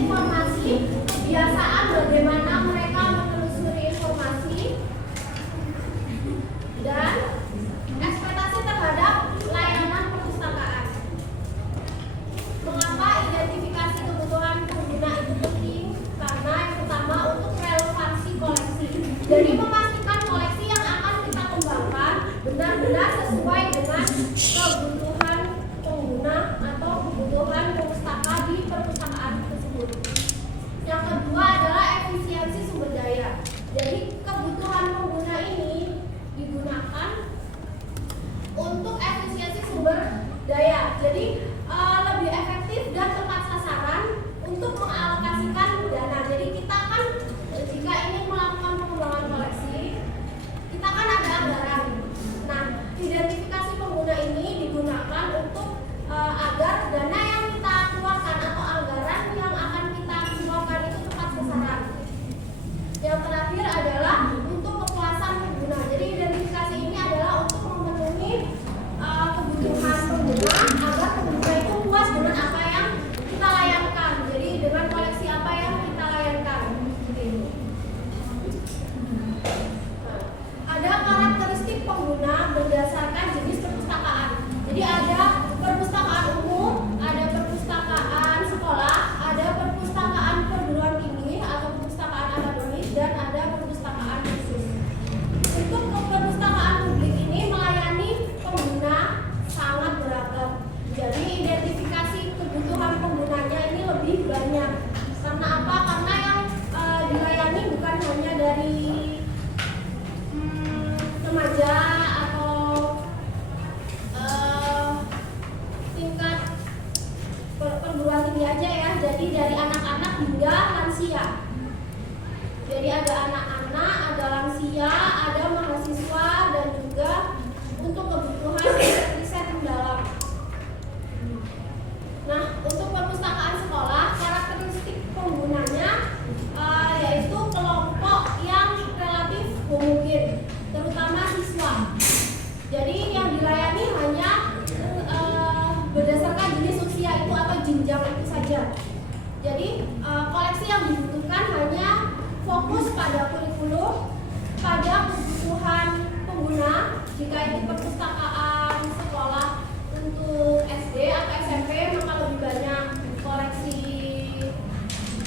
informasi, kebiasaan bagaimana mereka menelusuri informasi, dan ekspektasi terhadap layanan perpustakaan. Mengapa identifikasi kebutuhan pengguna itu penting? Karena yang pertama untuk relevansi koleksi. Jadi memastikan koleksi yang akan kita kembangkan benar-benar sesuai dengan kebutuhan pengguna atau kebutuhan pustaka di perpustakaan tersebut. Yang kedua adalah efisiensi sumber daya. Jadi kebutuhan pengguna ini digunakan untuk efisiensi sumber daya. Jadi lebih efektif dan tepat sasaran untuk mengalokasikan dana. Jadi kita kan jika ingin melakukan pengembangan koleksi, kita kan ada anggaran. Nah, identifikasi pengguna ini digunakan untuk agar dana yang kita keluarkan atau anggaran yang akan kita keluarkan itu tepat sasaran. Yang terakhir adalah untuk kepuasan pengguna. Jadi identifikasi ini adalah untuk memenuhi kebutuhan pengguna agar pengguna itu puas dengan apa yang kita layankan. Jadi dengan koleksi apa yang kita layankan. Ada karakteristik pengguna berdasarkan jenis perpustakaan. Jadi ada perpustakaan umum, ada perpustakaan sekolah, ada perpustakaan perguruan tinggi atau perpustakaan akademis, dan ada perpustakaan khusus. Untuk perpustakaan publik ini melayani pengguna sangat beragam. Jadi identifikasi kebutuhan penggunanya ini lebih banyak. Karena apa? Karena yang dilayani bukan hanya dari remaja atau tingkat perguruan tinggi aja ya. Jadi dari anak-anak hingga lansia. Jadi ada anak-anak, ada lansia, ada mahasiswa, dan juga untuk kebutuhan riset mendalam. Nah, untuk perpustakaan sekolah, karakteristik penggunanya yaitu kelompok yang relatif homogen, terutama siswa. Jadi yang dilayani hanya berdasarkan jenis usia itu atau jenjang itu saja. Jadi koleksi yang dibutuhkan hanya fokus pada kurikulum, pada kebutuhan pengguna. Jika itu perpustakaan sekolah untuk SD atau SMP, maka lebih banyak koleksi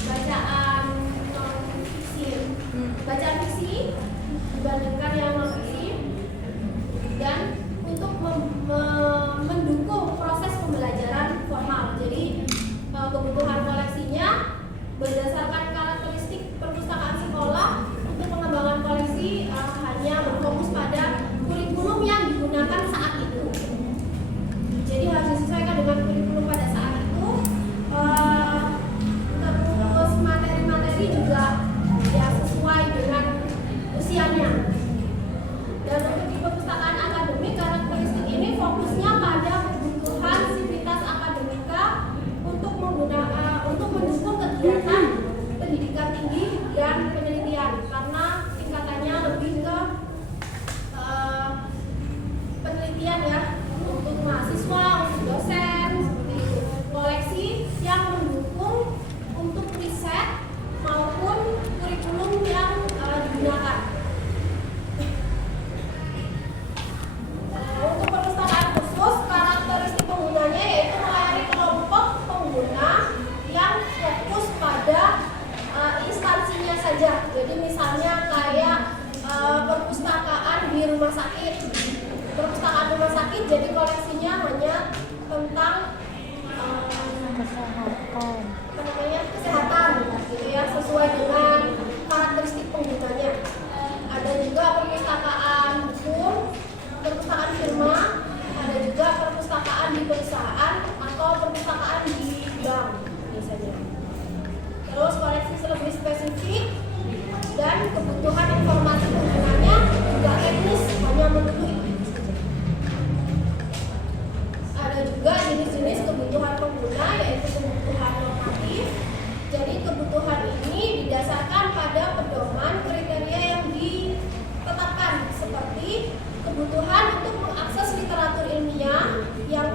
bacaan fiksi dibandingkan yang non fiksi. Dan untuk mendukung proses pembelajaran formal. Jadi kebutuhan koleksinya berdasarkan karakteristik perpustakaan sekolah. Untuk pengembangan koleksi hanya berfokus pada kurikulum yang digunakan saat itu. Jadi harus disesuaikan dengan kurikulum pada saat itu. Terus materi-materi juga ya sesuai dengan usianya. Dan untuk di perpustakaan akademik, karakteristik ini fokusnya pada kebutuhan sivitas akademika untuk mendukung kegiatan pendidikan tinggi dan penelitian, karena tingkatannya lebih ke penelitian ya, untuk mahasiswa, untuk dosen, seperti itu. Koleksi yang mendukung untuk riset maupun kurikulum yang digunakan. Untuk perpustakaan khusus, karakteristik penggunanya yaitu melayani kelompok pengguna yang fokus pada instansinya saja. Jadi misalnya kayak perpustakaan di rumah sakit. Perpustakaan rumah sakit jadi koleksinya hanya tentang kesehatan gitu ya, sesuai dengan karakteristik penggunanya. Ada juga perpustakaan hukum, perpustakaan firma, ada juga perpustakaan di perusahaan atau perpustakaan di bank misalnya. Terus koleksi lebih spesifik dan kebutuhan informasi penggunanya juga teknis, hanya memenuhi. Ada juga jenis-jenis kebutuhan pengguna yaitu kebutuhan normatif. Jadi kebutuhan ini didasarkan pada pedoman kriteria yang ditetapkan, seperti kebutuhan untuk mengakses literatur ilmiah yang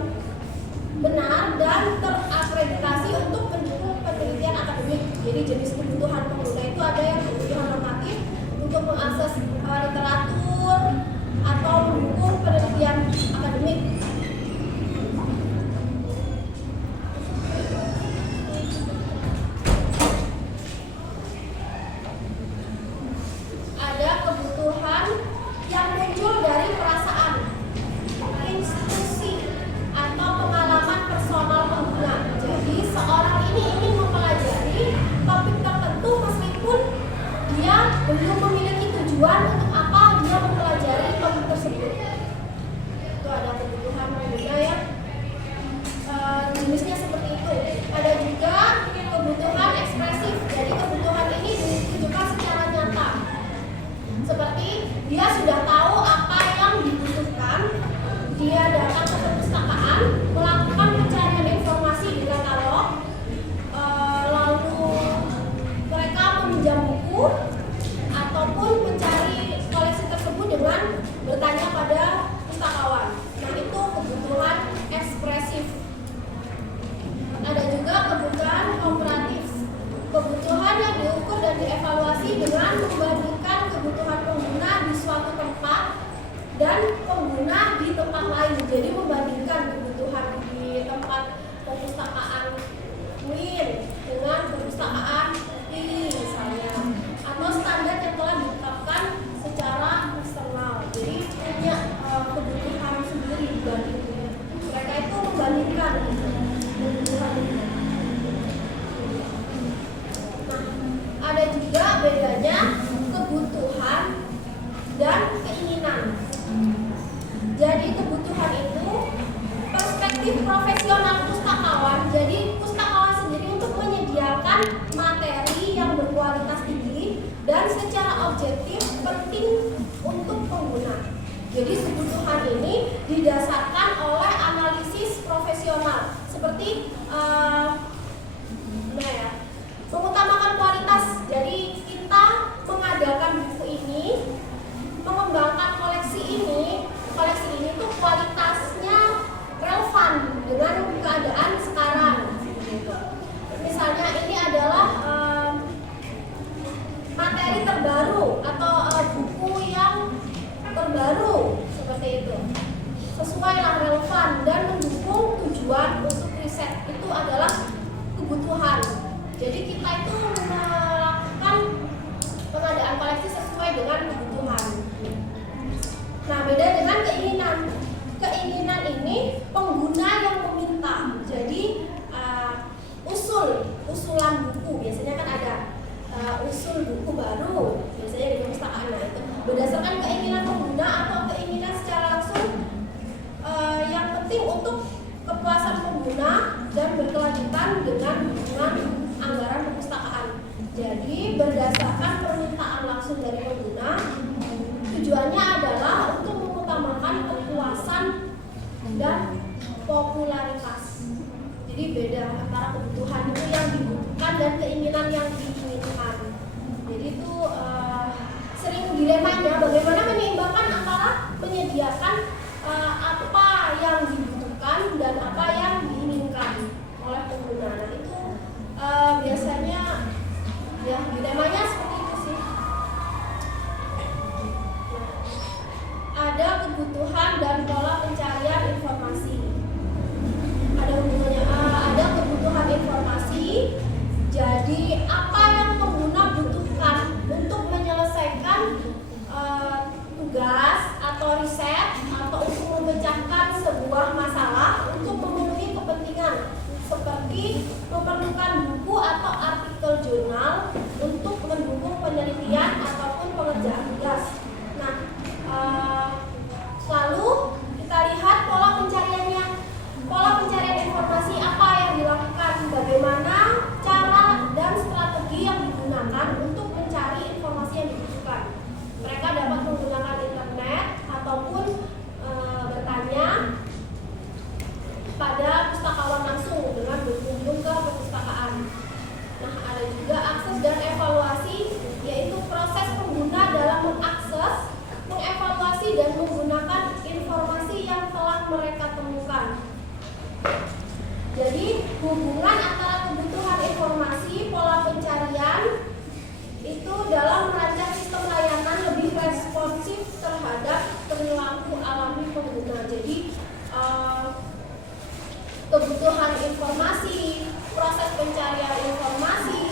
benar dan terakreditasi untuk mendukung penelitian akademik. Jadi jenis kebutuhan pengguna itu ada yang kebutuhan normatif untuk mengakses literatur atau mendukung penelitian akademik. Ada kebutuhan yang muncul dari perasaan, instruksi, atau pengalaman personal pengguna. Jadi seorang ini ingin mempelajari topik tertentu meskipun dia belum memiliki tujuan untuk apa dia mempelajari topik tersebut. Itu ada kebutuhan pengguna yang jenisnya seperti itu. Ada juga kebutuhan ekspresif. Jadi kebutuhan ini ditujukan secara nyata. Seperti dia sudah tahu apa yang dibutuhkan, dia datang ke perpustakaan, melakukan pencarian informasi di katalog, lalu mereka meminjam buku ataupun mencari koleksi tersebut dengan bertanya pada pustakawan. Nah, itu kebutuhan ekspresif. Ada juga kebutuhan komparatif. Kebutuhan yang diukur dan dievaluasi dengan membandingkan kebutuhan pengguna di suatu tempat dan pengguna di tempat lain. Jadi membandingkan kebutuhan di tempat perpustakaan UIN dengan perpustakaan UI misalnya, atau standar yang telah ditetapkan secara eksternal. Jadi punya kebutuhan sendiri dibanding mereka itu membandingkan kebutuhan. Nah, ada juga bedanya kebutuhan dan keinginan. Jadi kebutuhan itu perspektif profesional pustakawan. Jadi pustakawan sendiri untuk menyediakan materi yang berkualitas tinggi dan secara objektif penting untuk pengguna. Jadi kebutuhan ini didasarkan oleh analisis profesional seperti mengutamakan kualitas. Jadi kita mengadakan buku ini, mengembangkan koleksi ini tuh kualitasnya relevan dengan keadaan sekarang. Misalnya ini adalah materi terbaru atau buku yang terbaru seperti itu. Sesuailah relevan dan mendukung tujuan untuk riset. Itu adalah kebutuhan. Jadi kita itu melakukan pengadaan koleksi sesuai dengan kebutuhan. Nah, beda dengan keinginan. Keinginan ini pengguna yang meminta. Jadi usulan buku biasanya kan ada usul buku baru biasanya di perpustakaan. Nah, itu berdasarkan keinginan pengguna atau keinginan secara langsung yang penting untuk kepuasan pengguna dan berkelanjutan dengan hubungan anggaran perpustakaan. Jadi berdasarkan permintaan langsung dari pengguna, tujuannya adalah untuk mengutamakan kepuasan dan popularitas. Jadi beda antara kebutuhan itu yang dibutuhkan dan keinginan yang diinginkan. Jadi itu sering dilemanya bagaimana menyeimbangkan antara menyediakan apa yang dibutuhkan dan apa yang diinginkan oleh pengguna. Nah, itu biasanya ya dilemanya seperti itu sih. Ada kebutuhan dan pola pencarian informasi. Ada hubungannya. Ada kebutuhan informasi. Jadi apa yang pengguna butuhkan untuk menyelesaikan tugas atau riset atau untuk memecahkan sebuah masalah untuk memenuhi kepentingan seperti memerlukan buku atau artikel jurnal untuk mendukung penelitian ataupun pengerjaan tugas. Nah, lalu kita lihat pola pencariannya. Pola pencarian informasi apa yang dilakukan, bagaimana cara dan strategi yang digunakan untuk mencari informasi yang dibutuhkan. Mereka dapat menggunakan internet ataupun bertanya pada pustakawan langsung dengan berkunjung ke perpustakaan. Nah, ada juga akses dan evaluasi, yaitu proses pengguna dalam mengakses, mengevaluasi dan menggunakan informasi yang telah mereka temukan. Jadi hubungan antara kebutuhan informasi, pola pencarian itu dalam merancang sistem layanan lebih responsif terhadap perilaku alami pengguna. Jadi kebutuhan informasi, proses pencarian informasi,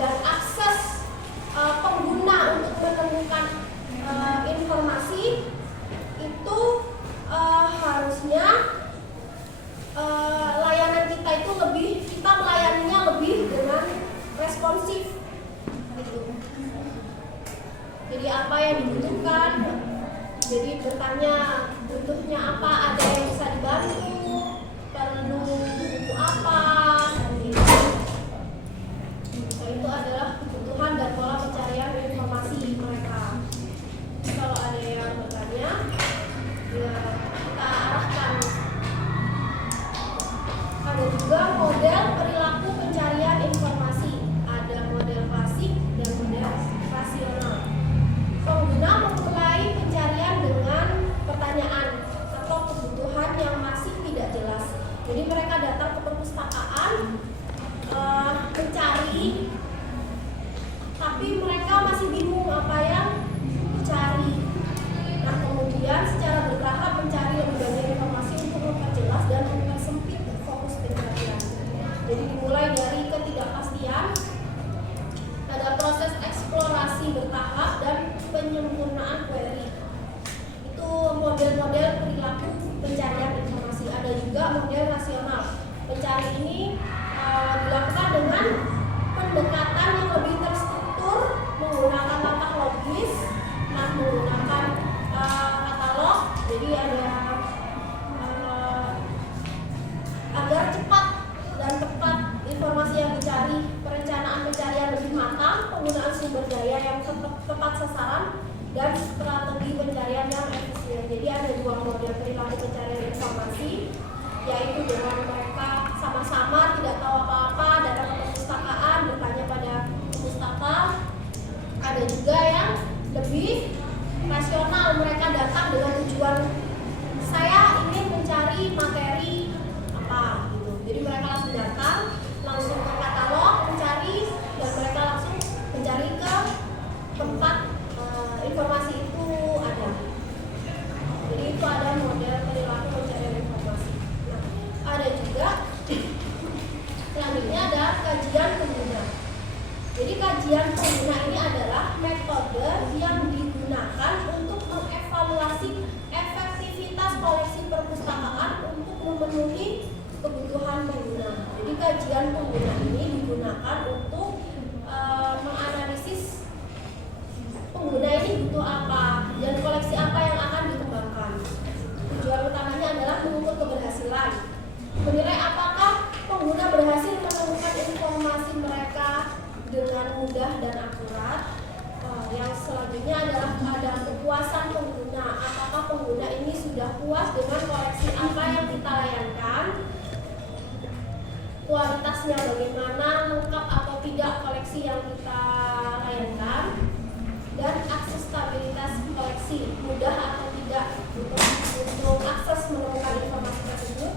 dan akses pengguna untuk menemukan informasi itu harusnya layanan kita itu kita melayaninya lebih dengan responsif gitu. Jadi apa yang dibutuhkan, jadi bertanya butuhnya apa, ada yang bisa dibantu, perlu buku apa gitu. Itu adalah kebutuhan dan pola pencarian informasi mereka. Kalau ada yang bertanya, ya kita arahkan. Ada juga model perilaku pencarian informasi. Ada model klasik dan model rasional. Pengguna memulai pencarian dengan pertanyaan atau kebutuhan yang masih tidak jelas. Jadi mereka datang ke perpustakaan mencari, tapi mereka masih bingung apa yang dicari. Nah, kemudian secara bertahap mencari lebih banyak informasi untuk memperjelas dan mempersempit fokus pencarian. Jadi dimulai dari ketidakpastian, ada proses eksplorasi bertahap dan penyempurnaan query. Itu model-model perilaku pencarian informasi. Ada juga model rasional. Pencari ini dilakukan dengan pendekatan yang lebih terstruktur, menggunakan langkah logis, menggunakan katalog. Jadi ada agar cepat dan tepat informasi yang dicari, perencanaan pencarian lebih matang, penggunaan sumber daya yang tepat sasaran, dan strategi pencarian yang efisien. Jadi ada dua model perilaku pencarian informasi, yaitu dengan mereka sama-sama tidak tahu apa-apa, datang ke perpustakaan, bertanya pada pustaka. Ada juga yang lebih rasional, mereka datang dengan tujuan saya ingin mencari materi apa gitu. Jadi mereka langsung datang, langsung ke katalog mencari, dan mereka langsung mencari ke tempat informasi itu ada. Jadi itu ada model perilaku pencarian informasi. Nah, ada juga selanjutnya ada kajian pengguna. Jadi kajian pengguna ini adalah metode yang digunakan untuk mengevaluasi efektivitas koleksi perpustakaan untuk memenuhi kebutuhan pengguna. Jadi kajian pengguna ini digunakan untuk menganalisis pengguna ini butuh apa dan koleksi apa yang akan dikembangkan. Tujuan utamanya adalah mengukur keberhasilan, menilai apakah pengguna berhasil menemukan informasi mereka dengan mudah dan akurat. Yang selanjutnya adalah pada kepuasan pengguna, apakah pengguna ini sudah puas dengan koleksi apa yang kita layankan, kualitasnya bagaimana, lengkap atau tidak koleksi yang kita layankan, dan aksesibilitas koleksi, mudah atau tidak untuk akses menemukan informasi tersebut.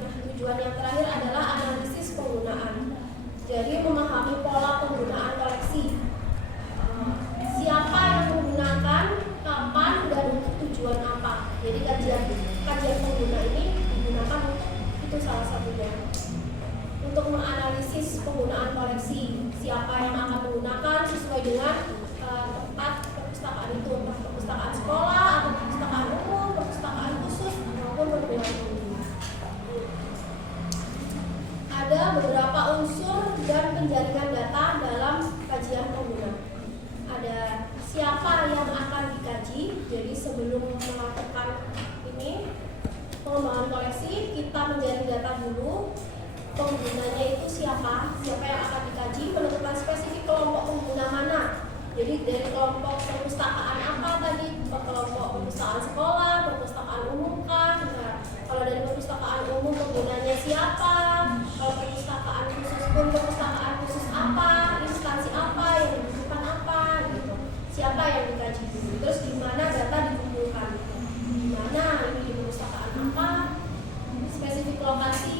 Nah, tujuan yang terakhir adalah analisis penggunaan. Jadi memahami pola penggunaan koleksi, siapa yang menggunakan, kapan, dan untuk tujuan apa. Jadi kajian pengguna ini digunakan untuk itu salah satunya. Untuk menganalisis penggunaan koleksi, siapa yang akan menggunakan sesuai dengan tempat perpustakaan itu, entah perpustakaan sekolah atau perpustakaan umum, perpustakaan khusus maupun perguruan tinggi. Ada beberapa unsur dan penjaringan data dalam kajian pengguna. Ada siapa yang akan dikaji. Jadi sebelum melakukan ini pengembangan koleksi, kita menjaring data dulu. Penggunanya itu siapa yang akan dikaji, menentukan spesifik kelompok pengguna mana. Jadi dari kelompok perpustakaan apa tadi, kelompok perpustakaan sekolah, perpustakaan umum kan. Nah, kalau dari perpustakaan umum penggunanya siapa, kalau perpustakaan khusus pun perpustakaan khusus apa, instansi apa, yang dibutuhkan apa gitu. Siapa yang dikaji dulu, terus di mana data dikumpulkan, di mana ini di perpustakaan apa, spesifik lokasi,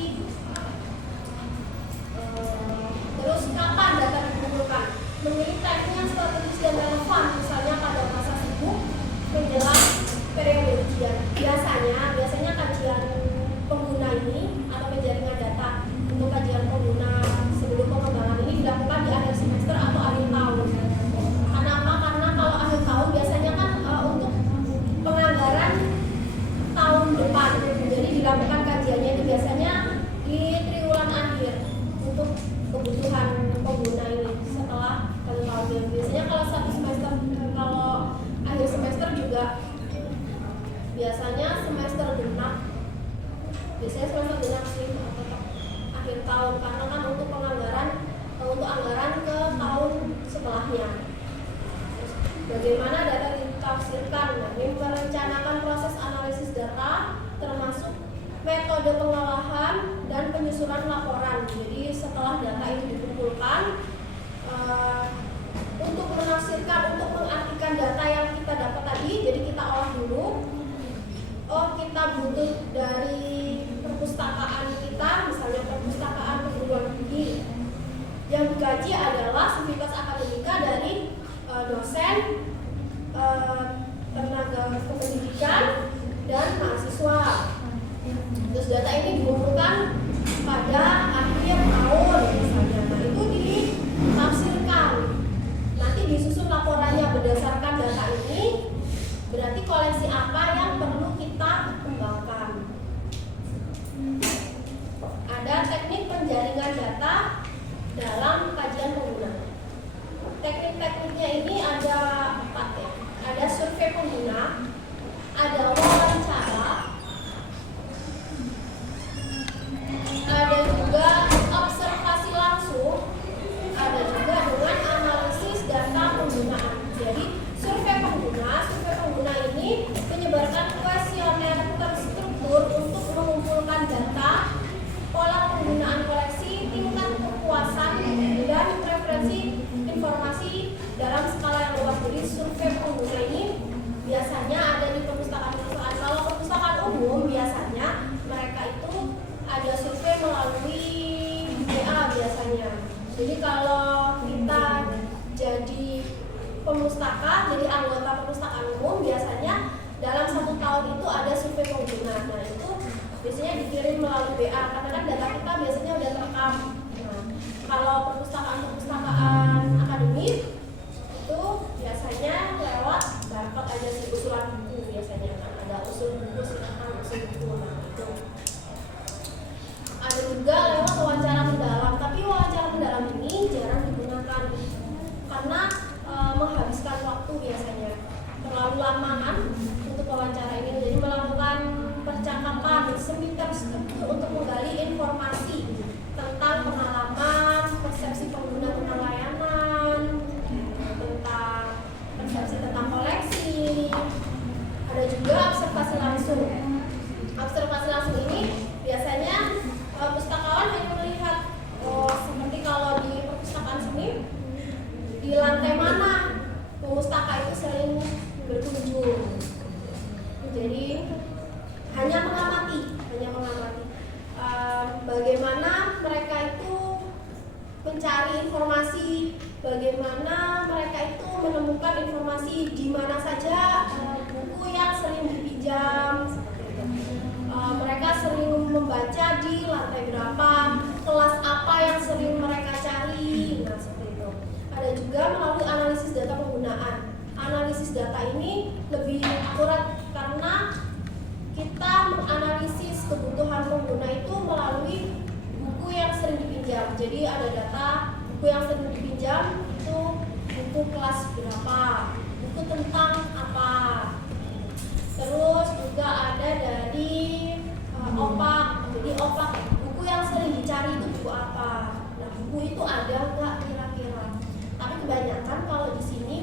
segenap sih tetap akhir tahun, karena kan untuk anggaran ke tahun setelahnya. Terus, bagaimana data ditafsirkan? Nah, ini merencanakan proses analisis data termasuk metode pengolahan dan penyusunan laporan. Jadi setelah data itu dikumpulkan, untuk menafsirkan, untuk mengartikan data yang kita dapat tadi, jadi kita olah dulu. Oh, kita butuh dari perpustakaan kita, misalnya perpustakaan perguruan tinggi, yang digaji adalah sivitas akademika dari dosen, tenaga kependidikan, dan mahasiswa. Terus data ini dikumpulkan pada akhir tahun misalnya. Nah, itu ditafsirkan. Nanti disusun laporannya berdasarkan data ini. Berarti koleksi apa yang perlu kita kembangkan. Ada teknik penjaringan data dalam kajian pengguna. Teknik-tekniknya ini ada 4 ya. Ada survei pengguna, ada wawancara, ada juga observasi langsung, ada juga dengan analisis data penggunaan. Jadi survei pengguna ini menyebarkan kuesioner terstruktur untuk mengumpulkan data, pola penggunaan koleksi, tingkat kepuasan, dan preferensi informasi dalam skala yang luas. Jadi survei pengguna ini biasanya ada di perpustakaan-perpustakaan. Kalau perpustakaan umum biasanya mereka itu ada survei melalui BA biasanya. Jadi kalau kita jadi pemustaka, jadi anggota perpustakaan umum, biasanya dalam 1 tahun itu ada survei pengguna. Nah, itu biasanya dikirim melalui BA karena kan data kita biasanya udah terekam. Nah, kalau perpustakaan akademik itu biasanya lewat barcode aja sih, usulan buku biasanya kan ada usul buku, silakan usul buku. Nah, itu ada juga lewat wawancara mendalam, tapi wawancara mendalam ini jarang digunakan karena menghabiskan waktu biasanya, terlalu lama kan untuk wawancara ini. Jadi melakukan percakapan seminar untuk menggali informasi tentang pengalaman, persepsi pengguna tentang layanan, tentang persepsi tentang koleksi. Ada juga observasi langsung. Observasi langsung ini biasanya pustakawan hanya melihat, seperti kalau di perpustakaan seni, di lantai mana pustaka itu sering berkunjung. Jadi hanya mengamati bagaimana mereka itu mencari informasi, bagaimana mereka itu menemukan informasi di mana saja buku yang sering dipinjam, seperti itu. Mereka sering membaca di lantai berapa, kelas apa yang sering mereka cari, nah seperti itu. Ada juga melalui analisis data penggunaan. Analisis data ini lebih akurat karena kita menganalisis kebutuhan pengguna itu melalui buku yang sering dipinjam. Jadi ada data buku yang sering dipinjam itu buku kelas berapa, buku tentang apa. Terus juga ada dari OPAK. Jadi OPAK, buku yang sering dicari itu buku apa. Nah, buku itu ada nggak kira-kira? Tapi kebanyakan kalau di sini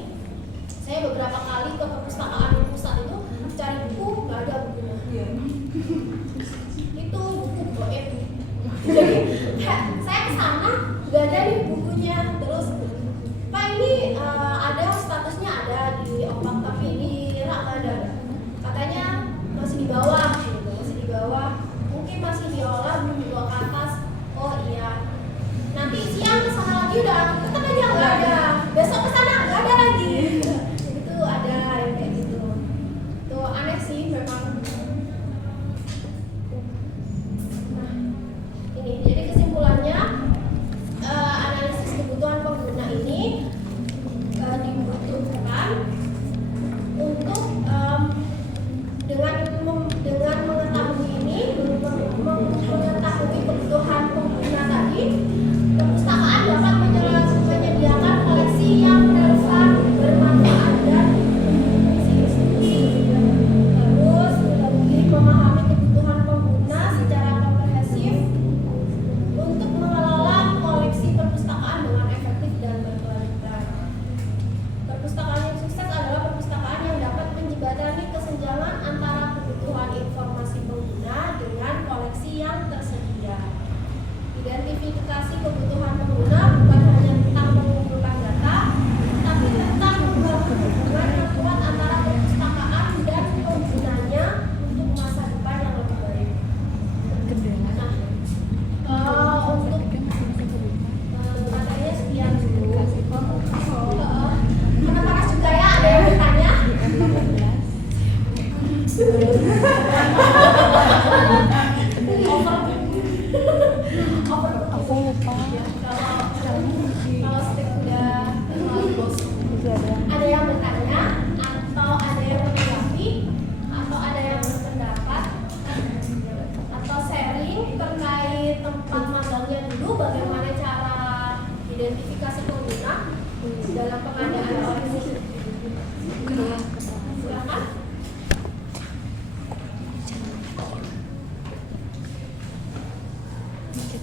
saya beberapa kali ke perpustakaan pusat itu cari buku, nggak ada bukunya. Itu buku goib. Jadi saya kesana nggak ada nih bukunya. Terus Pak ini ada statusnya ada di OPAK tapi ini nggak ada. Katanya masih di bawah, gitu. Masih di bawah. Mungkin masih diolah belum dibawa ke atas. Oh iya. Nanti siang kesana lagi udah tetap aja nggak ada. Besok kesana nggak ada lagi. Itu ada yang kayak gitu. Tuh aneh sih memang. Nah, ini jadi kesimpulannya analisis kebutuhan pengguna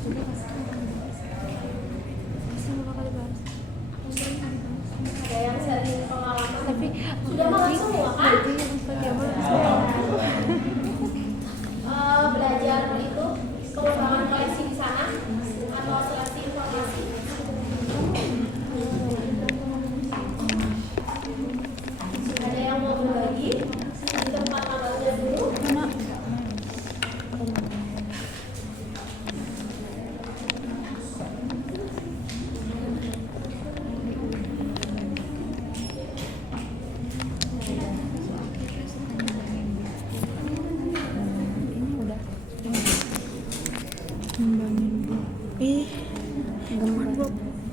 Ada yang sharing pengalaman. Tapi Sudah makan semua kan? Belajar itu pengembangan koleksi di sana atau seleksi informasi. Ada yang mau berbagi di tempat makannya dulu? Ih, gemar.